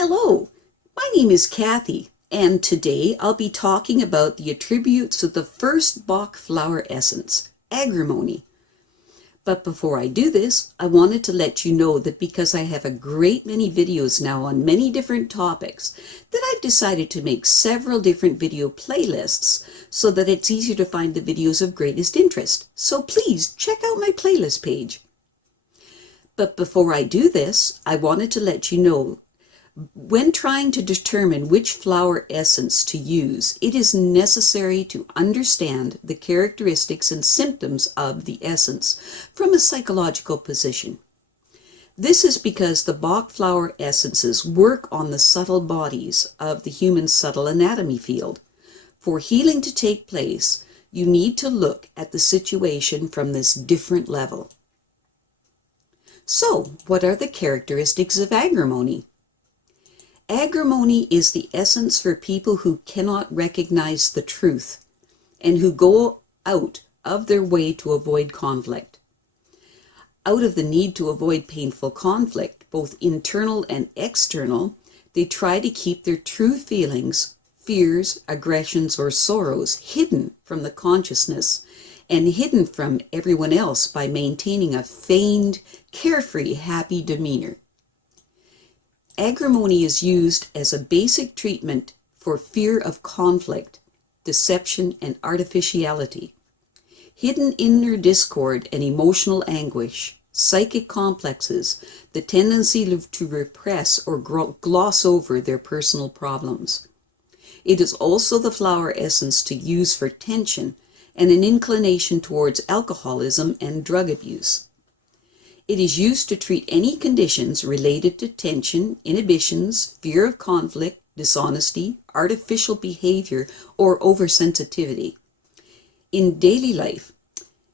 Hello, my name is Kathy, and today I'll be talking about the attributes of the first Bach Flower Essence, Agrimony. But before I do this, I wanted to let you know that because I have a great many videos now on many different topics, that I've decided to make several different video playlists so that it's easier to find the videos of greatest interest. So please check out my playlist page. But before I do this, I wanted to let you know when trying to determine which flower essence to use, it is necessary to understand the characteristics and symptoms of the essence from a psychological position. This is because the Bach flower essences work on the subtle bodies of the human subtle anatomy field. For healing to take place, you need to look at the situation from this different level. So, what are the characteristics of agrimony? Agrimony is the essence for people who cannot recognize the truth and who go out of their way to avoid conflict. Out of the need to avoid painful conflict, both internal and external, they try to keep their true feelings, fears, aggressions, or sorrows hidden from the consciousness and hidden from everyone else by maintaining a feigned, carefree, happy demeanor. Agrimony is used as a basic treatment for fear of conflict, deception, and artificiality. Hidden inner discord and emotional anguish, psychic complexes, the tendency to repress or gloss over their personal problems. It is also the flower essence to use for tension and an inclination towards alcoholism and drug abuse. It is used to treat any conditions related to tension, inhibitions, fear of conflict, dishonesty, artificial behavior, or oversensitivity. In daily life,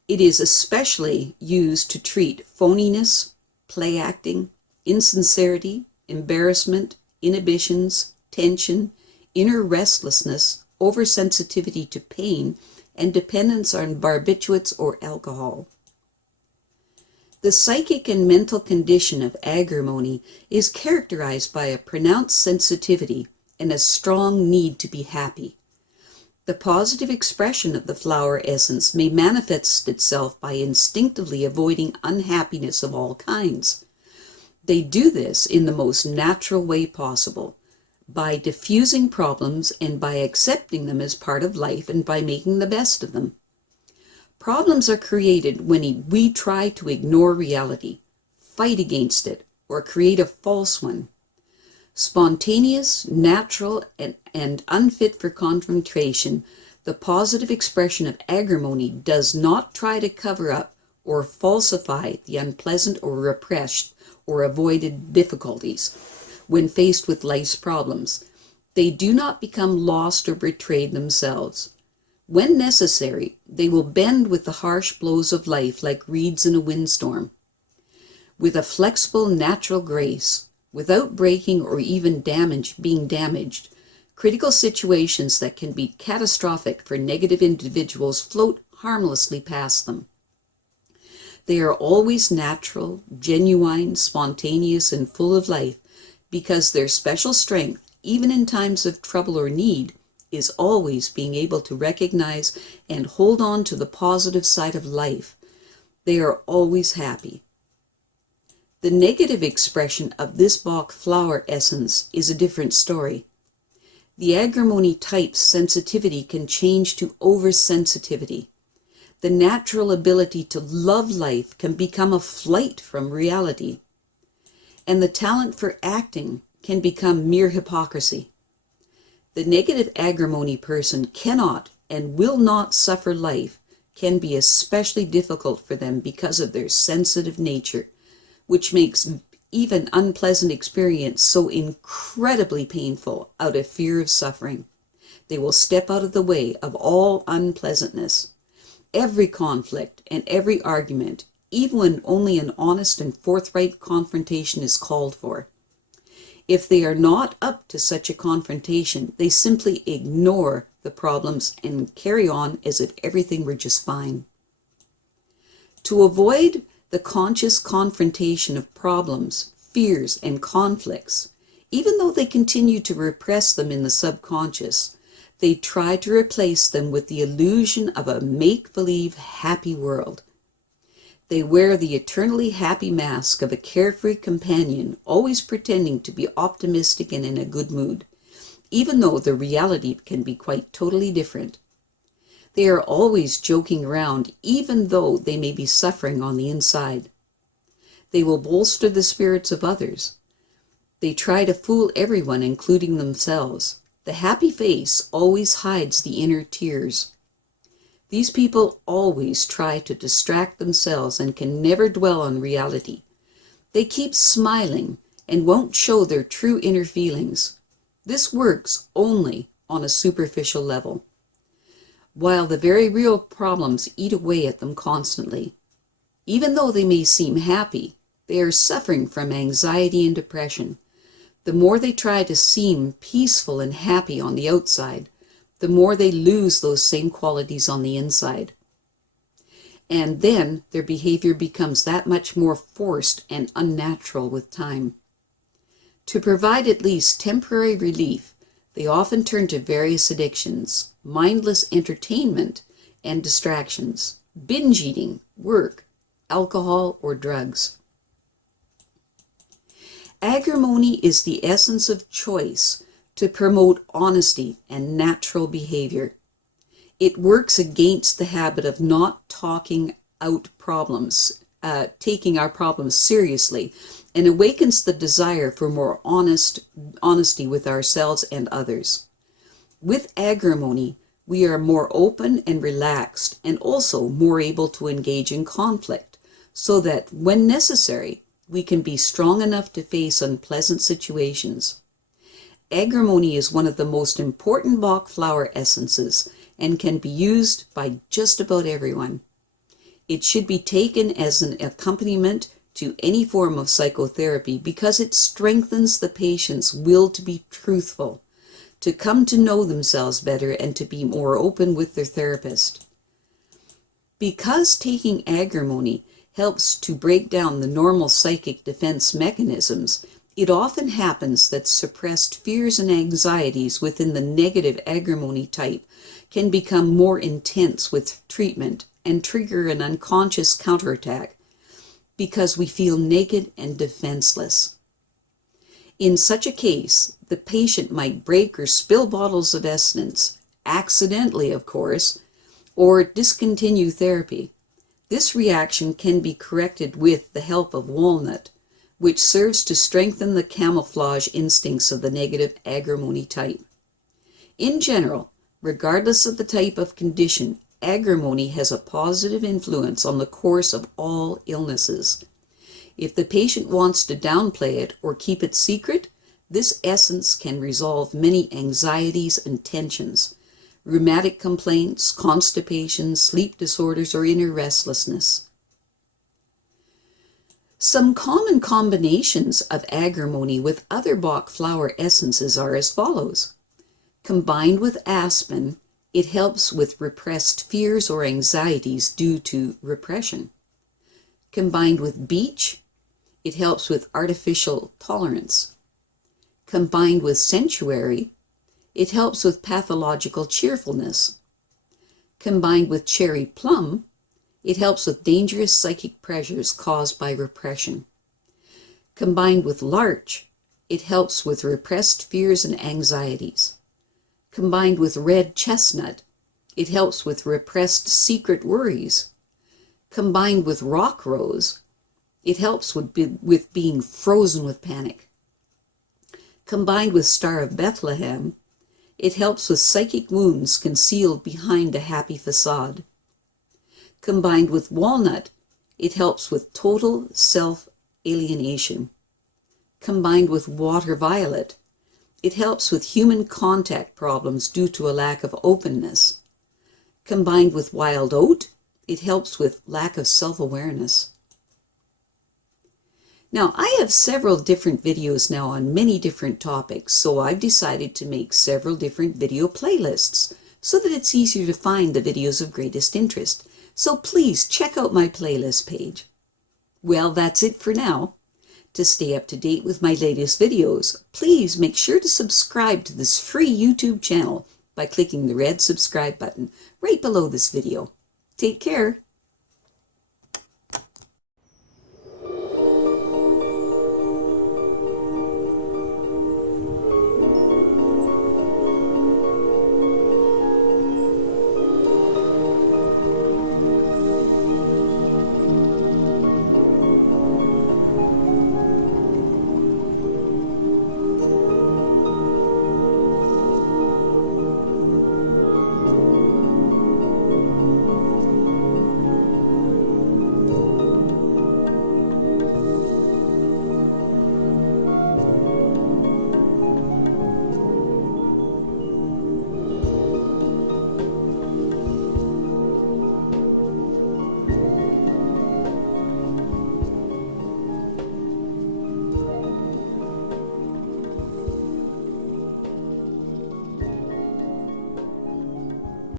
it is especially used to treat phoniness, play acting, insincerity, embarrassment, inhibitions, tension, inner restlessness, oversensitivity to pain, and dependence on barbiturates or alcohol. The psychic and mental condition of agrimony is characterized by a pronounced sensitivity and a strong need to be happy. The positive expression of the flower essence may manifest itself by instinctively avoiding unhappiness of all kinds. They do this in the most natural way possible, by diffusing problems and by accepting them as part of life and by making the best of them. Problems are created when we try to ignore reality, fight against it, or create a false one. Spontaneous, natural, and unfit for confrontation, the positive expression of agrimony does not try to cover up or falsify the unpleasant or repressed or avoided difficulties. When faced with life's problems, they do not become lost or betrayed themselves. When necessary, they will bend with the harsh blows of life like reeds in a windstorm. With a flexible, natural grace, without breaking or even being damaged, critical situations that can be catastrophic for negative individuals float harmlessly past them. They are always natural, genuine, spontaneous, and full of life because their special strength, even in times of trouble or need, is always being able to recognize and hold on to the positive side of life. They are always happy. The negative expression of this Bach flower essence is a different story. The agrimony type's sensitivity can change to oversensitivity. The natural ability to love life can become a flight from reality. And the talent for acting can become mere hypocrisy. The negative agrimony person cannot and will not suffer life, can be especially difficult for them because of their sensitive nature, which makes even unpleasant experience so incredibly painful out of fear of suffering. They will step out of the way of all unpleasantness. Every conflict and every argument, even when only an honest and forthright confrontation is called for. If they are not up to such a confrontation, they simply ignore the problems and carry on as if everything were just fine. To avoid the conscious confrontation of problems, fears, and conflicts, Even though they continue to repress them in the subconscious, they try to replace them with the illusion of a make-believe happy world. They wear the eternally happy mask of a carefree companion, always pretending to be optimistic and in a good mood, even though the reality can be quite totally different. They are always joking around, even though they may be suffering on the inside. They will bolster the spirits of others. They try to fool everyone, including themselves. The happy face always hides the inner tears. These people always try to distract themselves and can never dwell on reality. They keep smiling and won't show their true inner feelings. This works only on a superficial level, while the very real problems eat away at them constantly. Even though they may seem happy, they are suffering from anxiety and depression. The more they try to seem peaceful and happy on the outside, the more they lose those same qualities on the inside. And then their behavior becomes that much more forced and unnatural with time. To provide at least temporary relief, they often turn to various addictions, mindless entertainment, and distractions, binge eating, work, alcohol, or drugs. Agrimony is the essence of choice to promote honesty and natural behavior. It works against the habit of not talking out problems, taking our problems seriously, and awakens the desire for more honesty with ourselves and others. With agrimony, we are more open and relaxed, and also more able to engage in conflict, so that, when necessary, we can be strong enough to face unpleasant situations. Agrimony is one of the most important Bach Flower Essences and can be used by just about everyone. It should be taken as an accompaniment to any form of psychotherapy because it strengthens the patient's will to be truthful, to come to know themselves better, and to be more open with their therapist. Because taking agrimony helps to break down the normal psychic defense mechanisms, it often happens that suppressed fears and anxieties within the negative agrimony type can become more intense with treatment and trigger an unconscious counterattack because we feel naked and defenseless. In such a case, the patient might break or spill bottles of essence, accidentally of course, or discontinue therapy. This reaction can be corrected with the help of walnut, which serves to strengthen the camouflage instincts of the negative agrimony type. In general, regardless of the type of condition, agrimony has a positive influence on the course of all illnesses. If the patient wants to downplay it or keep it secret, this essence can resolve many anxieties and tensions, rheumatic complaints, constipation, sleep disorders, or inner restlessness. Some common combinations of agrimony with other Bach flower essences are as follows. Combined with aspen, it helps with repressed fears or anxieties due to repression. Combined with beech, it helps with artificial tolerance. Combined with sanctuary, it helps with pathological cheerfulness. Combined with cherry plum, it helps with dangerous psychic pressures caused by repression. Combined with larch, it helps with repressed fears and anxieties. Combined with red chestnut, it helps with repressed secret worries. Combined with rock rose, it helps with being frozen with panic. Combined with Star of Bethlehem, it helps with psychic wounds concealed behind a happy facade. Combined with walnut, it helps with total self-alienation. Combined with water violet, it helps with human contact problems due to a lack of openness. Combined with wild oat, it helps with lack of self-awareness. Now, I have several different videos now on many different topics, so I've decided to make several different video playlists so that it's easier to find the videos of greatest interest. So please check out my playlist page. Well, that's it for now. To stay up to date with my latest videos, please make sure to subscribe to this free YouTube channel by clicking the red subscribe button right below this video. Take care.